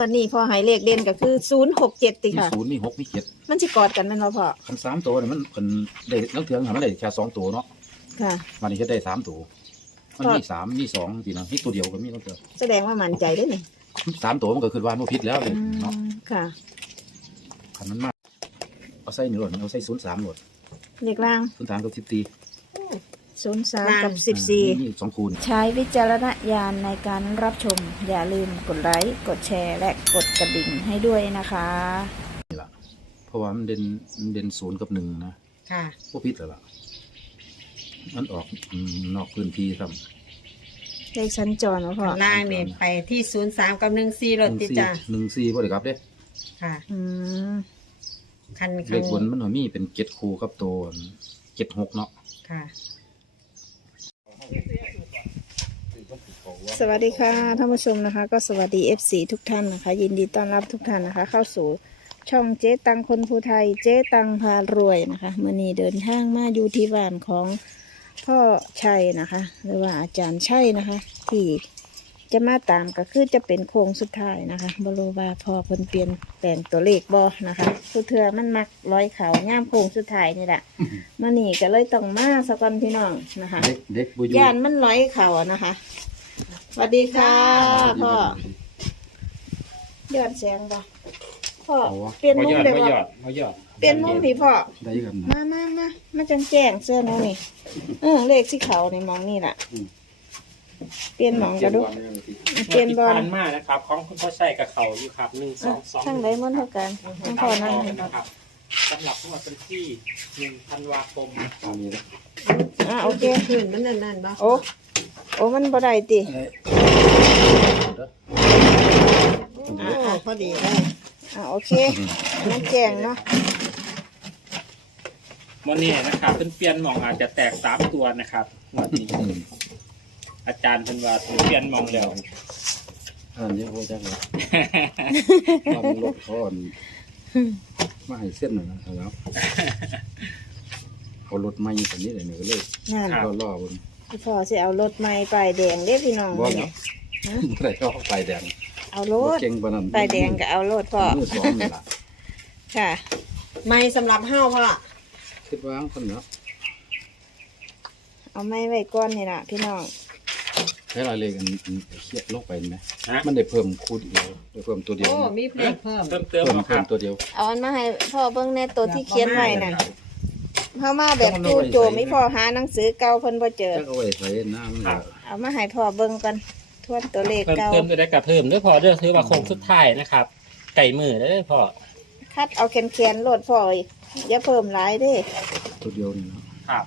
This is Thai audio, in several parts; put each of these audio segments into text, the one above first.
วันนี้พอใหายเลขเด่นก็คือศูนย์หกเจ็ดติมีค่ะ ศูนย์มีหกมีเจ็ดมันสิกอดกันแมันบ่พ่อคันสามตัวเนี่ยมันคันได้นักเถืองหามันได้แค่สองตัวเนาะค่ะ มันนี่แค่ได้สามตัวมันก็มีสามมีสองทีนะมีตัวเดียวก็มีนักเถืองแสดงว่ามั่นใจได้นี่สามตัวมันก็คือวานว่าพิษแล้วเลยอืมเนาะค่ะ คันมันมากเอาใส่หนึ่งหลดเอาใส่ศูนย์สามหลดเลขล่างศูนย์สามกับสิบตี ศูนย์สามกับสิบสี่มีสองคูณ ใช้วิจารณญาณในการรับชม อย่าลืมกดไลค์ กดแชร์ และกดกระดิ่งให้ด้วยนะคะ เพราะว่ามันเด่นมันเด่นศูนย์กับหนึ่งนะค่ะ พวกพิษแล้วล่ะ มันออกอืมนอกพื้นที่ซ้เลขชั้นจรนะพ่อข้างล่างเนี่ยไปที่ศูนย์สามกับหนึ่งสี่ำรถติดจ้าหนึ่งสี่บ่ได้กลับเด้ค่ะ อืมคันเลคันขบนมันมีเป็นเจ็ดคูกับตัวเจ็ดหกเนาะค่ะ สวัสดีค่ะท่านผู้ชมนะคะ ก็สวัสดี FC ทุกท่านนะคะ ยินดีต้อนรับทุกท่านนะคะ เข้าสู่ช่องเจ๊ตังคนภูไทยเจ๊ตังพารวยนะคะมื่อนี้เดินทางมาอยู่ที่บ้านของพ่อชัยนะคะ หรือว่าอาจารย์ชัยนะคะ ที่ จะมาตามก็คือจะเป็นโค้งสุดท้ายนะคะบรูว่าพอเพิ่นเปลี่ยนแปลงตัวเลขบอนะคะผู้เทือมันมักร้อยเขาย่ามโค้งสุดท้ายนี่แหละมื่อนี้ก็เลยต้องมาสกอนพี่น้องนะคะเด็กเด็กบุยูย่านมันร้อยเขาอะนะคะสวัสดีค่ะพ่อยอดแสงบ่พ่อเปลี่ยนมุมยอดเดี๋ยวไม่ยบ่อดไม่ยอดเปลี่ยนมุมพี่พ่อได้กันนะมามามามาจังแจ้งเสื้อหนูนี่เออเลขที่เขาในมองนี่ล่ะ เปลี่ยนหมองกระดูกเปลี่ยนบอลที่ผ่านมานะครับ ของคุณพ่อใช่กับเขาอยู่ครับหนึ่งสองสองช่างไดมันเท่ากันทั้งพ่อนั่งต่อกันนะครับสำหรับงวดวันที่หนึ่งธันวาคมตอนนี้นะอะโอเคขึ้นมันนั่นนั่นบ่โอ้โอ้มันบ่ได้ติอ่าอ่าพอดีเลยอะโอเคมันแจ้งเนาะวันนี้นะครับเป็นเปลี่ยนหมองอาจจะแตกสามตัวนะครับงวดนี้ อืมอาจารย์เป็นว่าเปลี่ยนหมองแล้วอันนี้โคจังเลยว่ามันลดเขาอันมาให้เส้นหน่อยนะครับเอารถไม้ตัวนี้เลยเนี่ยก็เลยงานล่อล่อบนพี่พ่อสิเอารถใหม่ป้ายแดงเด้พี่น้องบ่มื้อเนาะนี้บ่ได้ก็เอาไฟแดงเอารบ่ถเก่งปานนั้นป้ายแดงก็เอารถพ่อมือสองนี่ล่ะค่ะ ไม่สำหรับห้าวพ่อคิดว่าคนเนาะเอาไม้ไว้ก้อนนี่ล่ะพี่น้อง ใช้รายเลขอันอันเครียดลงไปไหมฮะ มันได้เพิ่มคูณเดียวได้เพิ่มตัวเดียวโอ้ มีเพลงเพิ่ม เติมเติมเพิ่มมาคเพิ่รัมบตัวเดียว เอาอันมาให้พ่อเบิ่งในตัวที่เขียนไว้นั่นเข้ามาแบบจู่โจมไม่พอหาหนังสือเก่าเพิ่นบ่เจอถ้าเอาไว้ใส่หน้ามันก็เอามาให้พ่อเบิ่งกันทวนตัวเลขเพิ่มเก่าเติมจะได้กระเพิ่มด้วยพอเด้อถือว่าโคงสุดท้ายนะครับ ไก่มือได้อพอคัดเอาแขนๆโลดพ่ออีกอย่าเพิ่มหลายเด้ ตัวเดียวนี่เนาะ ครับ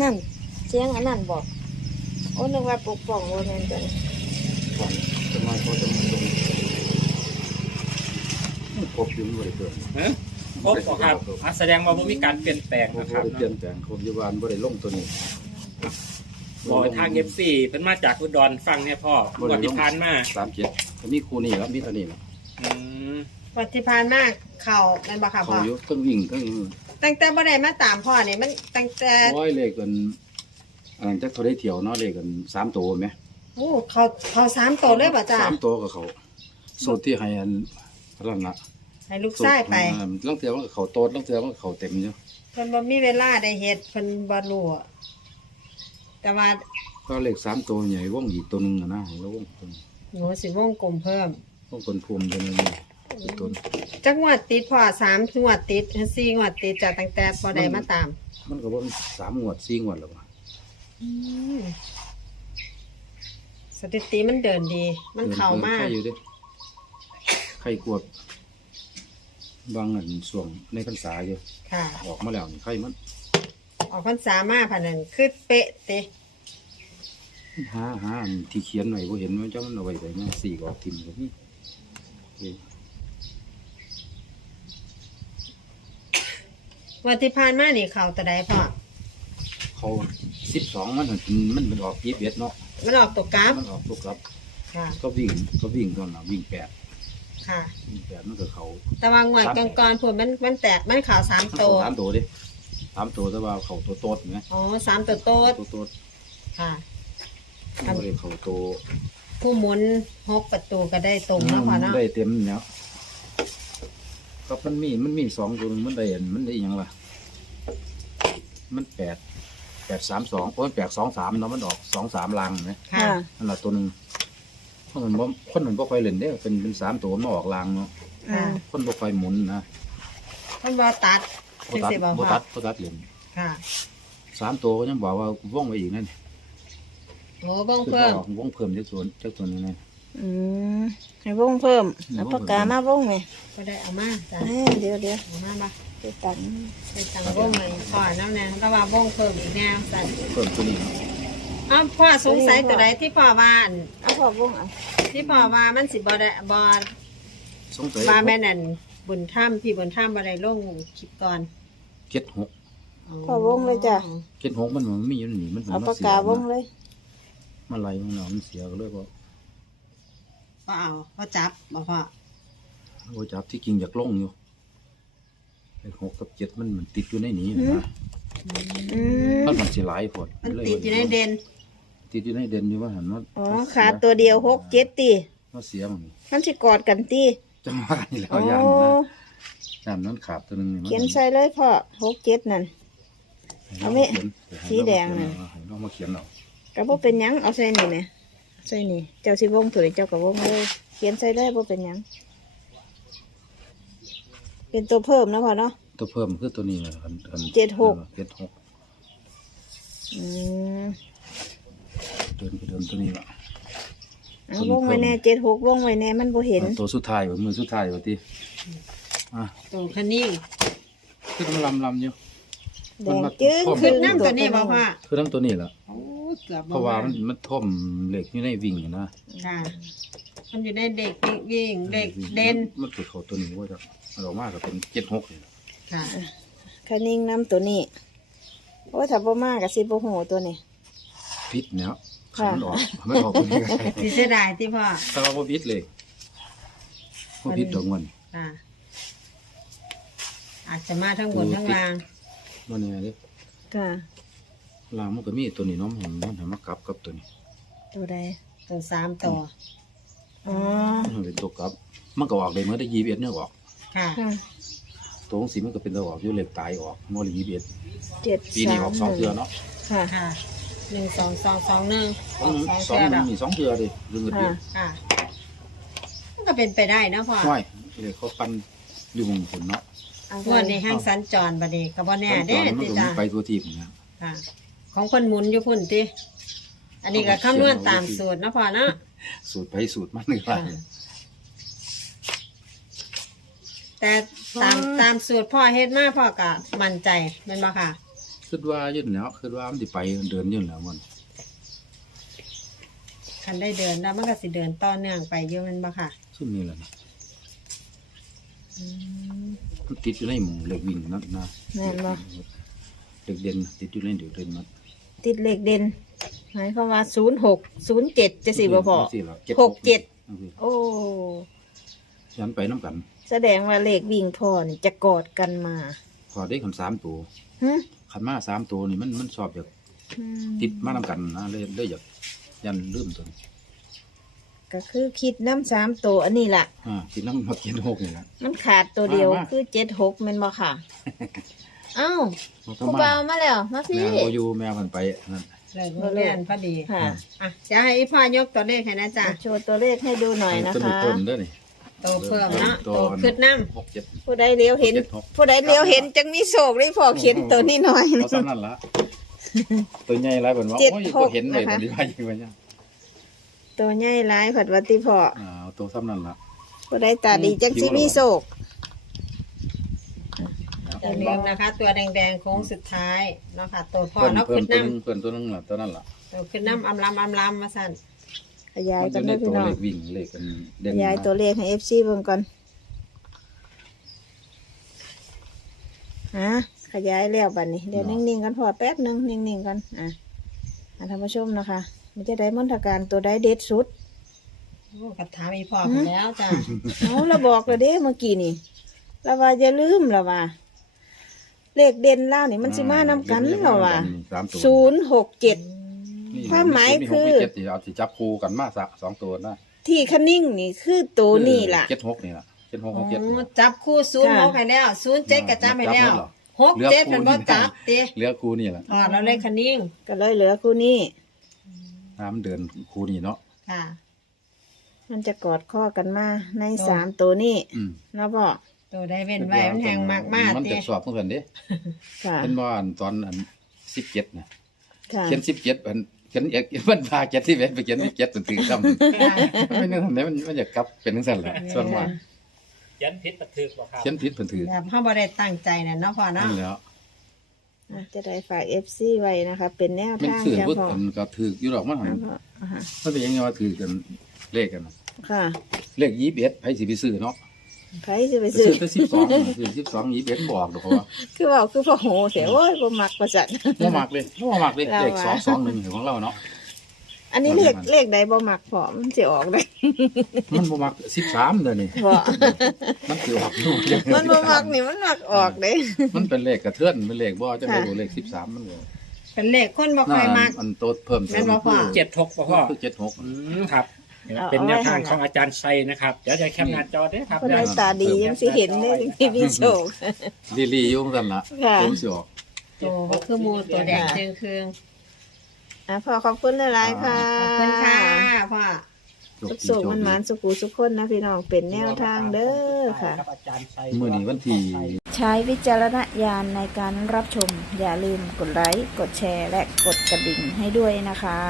นั่นเสียงอันนั้นบอกโอ้นึกว่าปกป้องว่าแม่นตัวนี้ก่อนจะมาเขาจะมาตรงครบอยุ่งบ่ได้เพิ่มเอ้ยครบบ่ครับอะแสดงว่าบ่มีการเปลี่ยนแปลงบ่นะคได้รับเปลี่ยนแปลงครบยุบานบ่ได้ลงตัวนี้บอยทางเอฟซีเพิ่นมาจากอุดรฟังเนี่ยพ่องวดที่ผ่านมาสามเจ็ดก็มีคู่นี้แล้วมีเท่านี้แล้วอืมวันที่ผ่านมาเข่านั่นบ่ค่ะเขาพ่ออยู่ทั้งวิ่งทั้งตั้งแต่บ่ได้มาตามพ่อเนี่ยมันตั้งแต่ร้อยเลขกัน อันนั้นจักเขาได้เที่ยวเนาะเลขกันสามตัวไหมโอ้เขาเขาสามโตวเลยป่ะจ้าสามตัวกับเขาสูตรที่ให้อันนั่นละให้ลูกไส้ไปลังเทือมันก็เขาโตดลังเทือมันก็เขาเต็มอยู่เพิ่นบ่มีเวลาได้เฮ็ดเพิ่นบ่รู้อะแต่ว่าก็เลขสามตัวใหญ่ว่องอีกตัวหนึงอะนะแล้วว่องคนหนูสิวงกลมเพิ่ม ว่องคนภูมิตัวหนึงอีกตัวหนึ่งจักงวดติดพ่อสามงวดติดสี่งวดติดจ้ะตั้งแต่บ่ได้มาตาม มันก็ว่าสามงวดสี่งวดแล้ววะ สถิติมันเดินดี มันเข้ามาใครอยู่เดิใครกวดบางอันส่วงในพรรษาอยู่ค่ะ ออกมาแล้วนี่ใครมันออกพรรษามาผ่านนั้นคือเป๊ะเตะหาหาอันที่เขียนไว้บ่เห็นว่าเจ้ามันเอาไว้ไสมาสี่ก็ออกทิมก็มีเอ้ยวันที่ผ่านมานี่เข้าแต่ใดพ่อเขา สิบสองมันถึงมันเป็นออกยี่สิบเอ็ดเนาะมันออกตัวกราฟมันออกลูกครับ ค่ะ ก็วิ่งก็วิ่งตอนน่ะวิ่งแปดค่ะ วิ่งแปดมันก็เขาแต่ว่างวดก่อนๆพูดมันมันแตกมันข่าวสามมันโตเขาสามตัวดิสามตัวแต่ว่าเขาตัวโตดไหมอ๋อสามตัวโต๊ดตัวโตดค่ะมันก็เลยเขาตัวผู้หมุนหกประตูก็ได้ตรงเนาะพ่อเนาะได้เต็มเนาะก็มันมีมันมีสองตัวมันได้อันมันได้อิหยังล่ะมันแปด แปดสามสองโอ้ยแปดสองสามเนาะมันออกสองสามลังนะค่ะ นั่นแหละตัวหนึ่งคนมันบ่คนมันบ่ค่อยเล่นเด้อเป็นเป็นสามตัวมันออกลางเนาะอ่า คนบ่ค่อยหมุนนะเพิ่นบ่ตัด บ่จังตัดซี่บ่บ่พ่อตัดบ่ตัดเล่นค่ะสามตัวก็ยังบอกว่าว่องไว้อีกนั่นโอ้บ้องคือเพิ่มออกว่องเพิ่มจากส่วนจากส่วนนึงนั่น อืมให้วงเพิ่มให้เอาวงปากกามาเพิ่มวงไหมก็ได้เอามาจ้ะเอ้ยเดี๋ยวเดี๋ยวเอามาบ่ไปตังไปสั่งบ้องเลยพ่อน้ำแน่แต่ว่าบ้องเพิ่มอีกแนวสั่นเพิ่มตัวนี้เนาะอ้าวพ่อสงสัยตัวใดที่พ่อว่าอั่นเอาพอวงเอะที่พ่อว่ามันสิบ่ได้บ่สงสัยว่าแม่นั่นบุญถ้ำพี่บุญถ้ำบ่ได้ลงคลิปก่อนเจ็ดหกพอวงเลยจ้ะเจ็ดหกมันมันมีอยู่นี่มันเอามันปากเสีกายวงนะเลย มันไหลมันเนาะมันเสียก็เลยบ่ก็ เอาก็จับบ่พ่อบ่จับที่กิ่งอยากลงอยู่เลขหกกับเจ็ดมันมันติดอยู่ในนี้นะอืมมันมันสิหลายพดมันติดอยู่ในเด่นติดอยู่ในเด่นอยู่ว่าหันว่าอ๋อขาดตัวเดียวหกเจ็ดตีว่าเสียมันมันสิกอดกันตีจังหวะนี่แหล้วโอ้ยามนะยามนั้นขาดตัวหนึงนี่มัเขียนใส่เลยพ่อหกเจ็ดนั่นเอาไหมขียนสีแดงน่ะให้น้องมาเขียนเอาก็บ่เป็นหยังเอาใส่นี่แหม ใส่นี่ เจ้าสิวงตัวนี้เจ้าก็วงเลยเขียนใส่เลยบ่เป็นหยัง เป็นตัวเพิ่มนะพ่อเนาะ ตัวเพิ่มคือตัวนี้เลยอันอันเจ็ดหกออเจ็ดหกอืมเดินไปเดินตัวนี้ละเอาวงไว้แน่เจ็ดหกวงไว้แน่มันบ่เห็นเอาตัวสุดท้ายว่ามือสุดท้ายว่าติอะตัวคันนี้คือต้องลำลำอยู่ แดงจึ้งขึ้นน้ำตัวนี้บ่พ่อคือทั้งตัวนี้แหละ โอ้ เกือบเพราะว่ามันมันท่มเหล็กอยู่ในวิ่งอยู่นะค่ะ มันอยู่ในเด็กวิ่งเด็กเด่นมันเกิดเขาตัวนี้ว่าจะมันออกมาก็เป็นเจ็ดหกเลยล่ะค่ะคันนิ่งน้ำตัวนี้โอ้ยถ้าบ่มากก็สิบ่ฮู้ตัวนี้ พิษเนี่ยค่ะมันออกมันออกตัวนี้ก็ได้สิเสียดายที่พ่อถ้าว่าบ่พิษเลยบ่พิษดอกมันค่ะ อาจจะมาทั้งบนทั้งล่างมันเนี่ยเด้ค่ะ ลางมันก็มีตัวนี้เน้องมันมันให้มากลับกับตัวนี้ตัวใดตัวสามตัวอ๋อมันเป็นตัวกลับ มันก็ออกได้เมื่อได้ยีเอ็ดเนี่ยออก ค่ะ ค่ะตัวของสีมันก็เป็นตัวออกอยู่เหล็กตายออกมันเลยยีเอ็ดเจ็ดปีนี้สาอมอกสองเทือเนาะค่ะค่ะหนึ่งสองสองสองหนึ่งสองสองสองเทือมัดนอกมีสองเทือดิเรื่องเดียวค่ะ มันก็เป็นไปได้นะพ่อห้อยเลยเขาปันอยู่วงผลเนาะเอางวันนี้ห้างสัญจรบัดนี้กับบ่แน่เด้ตอนนั้นมันติก็จ้าไปตัวทีมนะค่ะ ของคนหมุนอยู่พุ่นติอันนี้ก็คำนวณตามสูตรนะพ่อเนาะ สูตรไปสูตรมันนี่ว่าค่ะ แต่ตามตามสูตรพ่อเฮ็ดมาพ่อก็มั่นใจแม่นบ่ค่ะ คิดว่าอยืนแล้วคิดว่ามันสิไปเดินอยืนแล้วมันคันได้เดินแล้วมันก็สิเดินต่อเนื่องไปเยอะแม่นบ่ค่ะซึ่งนี่แหละนะมันติดอยู่ในหมู่เหล็กวิ่งนั่นนะแม่นบ่ เหล็กเด่นติดอยู่ในเหล็กเด่นมัน ติดเลขเด่นหมายความว่าศูนย์หกศูนย์เจ็ดจะสิบ่พอสิล่ะหกเจ็ดจังซี่โอ้ยันไปน้ำกัน แสดงว่าเลขวิ่งพ่อนี่จะกอดกันมาพอได้ขันสามตัวหึขันมาสามตัวนี่มันมันชอบอยากอืมติดมาน้ำกันนะเลยเลยอยากยันลืมตัวนี้ก็คือคิดน้ำสามตัวอันนี้ล่ะอ่าติดน้ำมาเขียนหกนี่แหละมันขาดตัวเดียวมามาคือเจ็ดหกแมันบ่ค่ะเอ้ามันคก็รูมาบาวมาแล้ว มาพี่แม่โอยูแม่มันไปนั่นเลยโรงเรียนพอดีค่ะ อะจะให้พ่อยกตัวเลขให้นะจ๊ะโชว์ตัวเลขให้ดูหน่อยนะตัวนี้คะเพิ่มเด้อนี่โตเพิ่มเนาะตัวโตขึ้นน้หกเจ็ด ผู้ใดเลี้ยวเห็น เจ็ดหก ผู้ใดเลี้ยวเห็นจังมีโศกได้พอเขียนตัวนี้หน่อยเอาซ้ำนั่นละตัวใหญ่ไรเป็นว่าเจ็ดโอ้ยหกบ่เห็นเลยนะคะตอนนี้ว่าอยู่ว่าเนี่ยตัวใหญ่ร้ายผัดวัติพออ่าเอาตัวซ้ำนั่นละผู้ใดตาดีจังสิมีโศกำ อย่าลืมนะคะ ตัวแดงๆโค้งสุดท้ายเนาะค่ะ ตัวพ่อเพิ่นเนาะเพิ่ขึ้นนตัวน้นึงเพิ่นตัวนึงล่ะตัวนั้นล่ะำตัวขึ้นน้ำอำลำอำลำมาสั่นขยายมันกัจะนในได้พี่ตัวน้องเลขวิ่งเลขกันเด่นขยายตัวเลขให้เอฟซีเบิ่งก่อนฮะขยายแล้วบัดนี้ เดี๋ยวนิ่งๆกันพอแป๊บหนึงนิ่งๆกันอะอะท่านผู้ชมนะคะมันจะได้มนตการตัวใดเด็ดสุด โอ้กับถามอีพ่อไปแล้วจ้ะ เอาเราบอกเลยเด้เมื่อกี้นี่เราว่าอย่าลืมเราว่า เลขเด่นเล่านี่มันสิมานำกันเราว่าสามตัวศูนย์หกเจ็ด นี่ความหมายมีคือมีเจ็ดที่เอาสิจับคู่กันมาสักสองตัวนะที่คันนิ่งนี่คือตัวนี่ล่ะ เจ็ดหกนี่ล่ะเจ็ดหกหกเจ็ดอ๋อจับคู่ศูนย์หกให้แล้วศูนย์เจ็ดก็จับให้แล้วจับหมดเหรอ หกเจ็ดเป็นบ่จับติเหลือคู่นี่แหละอ๋อเราเลยคันนิ่งก็เลยเหลือคู่นี้ น้ำเดินคู่นี่เนาะค่ะ มันจะกอดข้อกันมาในสามตัวนี้อืม แล้วบอก ตัวได้เว้นไว้มันแหงมากมากมันติจะสอบเพื่อนเด้ค่ะเป็นว่าอันตอนอันสิบเจ็ดนะค่ะเขียนสิบเจ็ดอันเขียนเอกมันพาเจ็ดสิบเอ็ดไปเขียนสิบเจ็ดจนถึงคำค่ะไม่นึกทำไมมันมันจะกลับเป็นทั้งสั้นแหละส่วนมากเขียนพิษบันทึกบ่ครับเขียนผิดเพิ่นถือแบบเฮาบ่ได้ตั้งใจน่ะเนาะพ่อเนาะนั่นแหล้วอะจะได้ฝากเอฟซีไว้นะคะ เป็นแนวมันทางสื่อจ้าว่าพ่ออันก็ถืออยู่ดอกมันหันอะพ่ออะฮะมันเป็นยังไงว่าถือกันเลขกันน่ะค่ะ เลขยี่สิบเอ็ดไผสิไปซื้อเนาะ ใครจะไปซื้ซื้ออแต่สิบสองซื้อสิบสองยี่สิบเอ็ดบอกดอกเพราะว่าคือบอกคือพ่อโหเสียโอ้ยบ่มักประจัดบ่มักเลยบ่มักเลยเราเลขสองอะสองหนึ่งของเราเนาะ อันนี้เลขมันเลขใดบ่มักพอมันสิออกได้มันบ่มักสิบสามเด้อนี่ บ่มันคือออกลูกมันบ่มักนี่มันมักออกเด้มันเป็นเลขกระเทือนเป็นเลขบ่จะได้ค่ะดูเลขสิบสามมันเลยเป็นเลขคนบ่ค่อยมักอันโตเพิ่มแม่นบ่พ่อเจ็ดหกบ่พ่อคือเจ็ดหก อืมครับ เอาเป็นแนวทางเอาไว้ ของอาจารย์ชัยนะครับเดี๋ยวจะแคปหน้าจอเด้อครับคนใดตาดียังสิเห็นได้ยังสิมีโชค ลีลีอยู่กันละค่ะ ผมสิออกตัวก็คือหมูตัวแดงจึงคืองอะพ่อขอบคุณหลายๆค่ะขอบคุณค่ะพ่อสุขสุขมันหมานสุขุสุขคนนะพี่น้องเป็นแนวทางเด้อค่ะรับอาจารย์ชัยมื้อนี้วันที่ ใช้วิจารณญาณในการรับชม อย่าลืมกดไลค์ กดแชร์ และกดกระดิ่งให้ด้วยนะคะ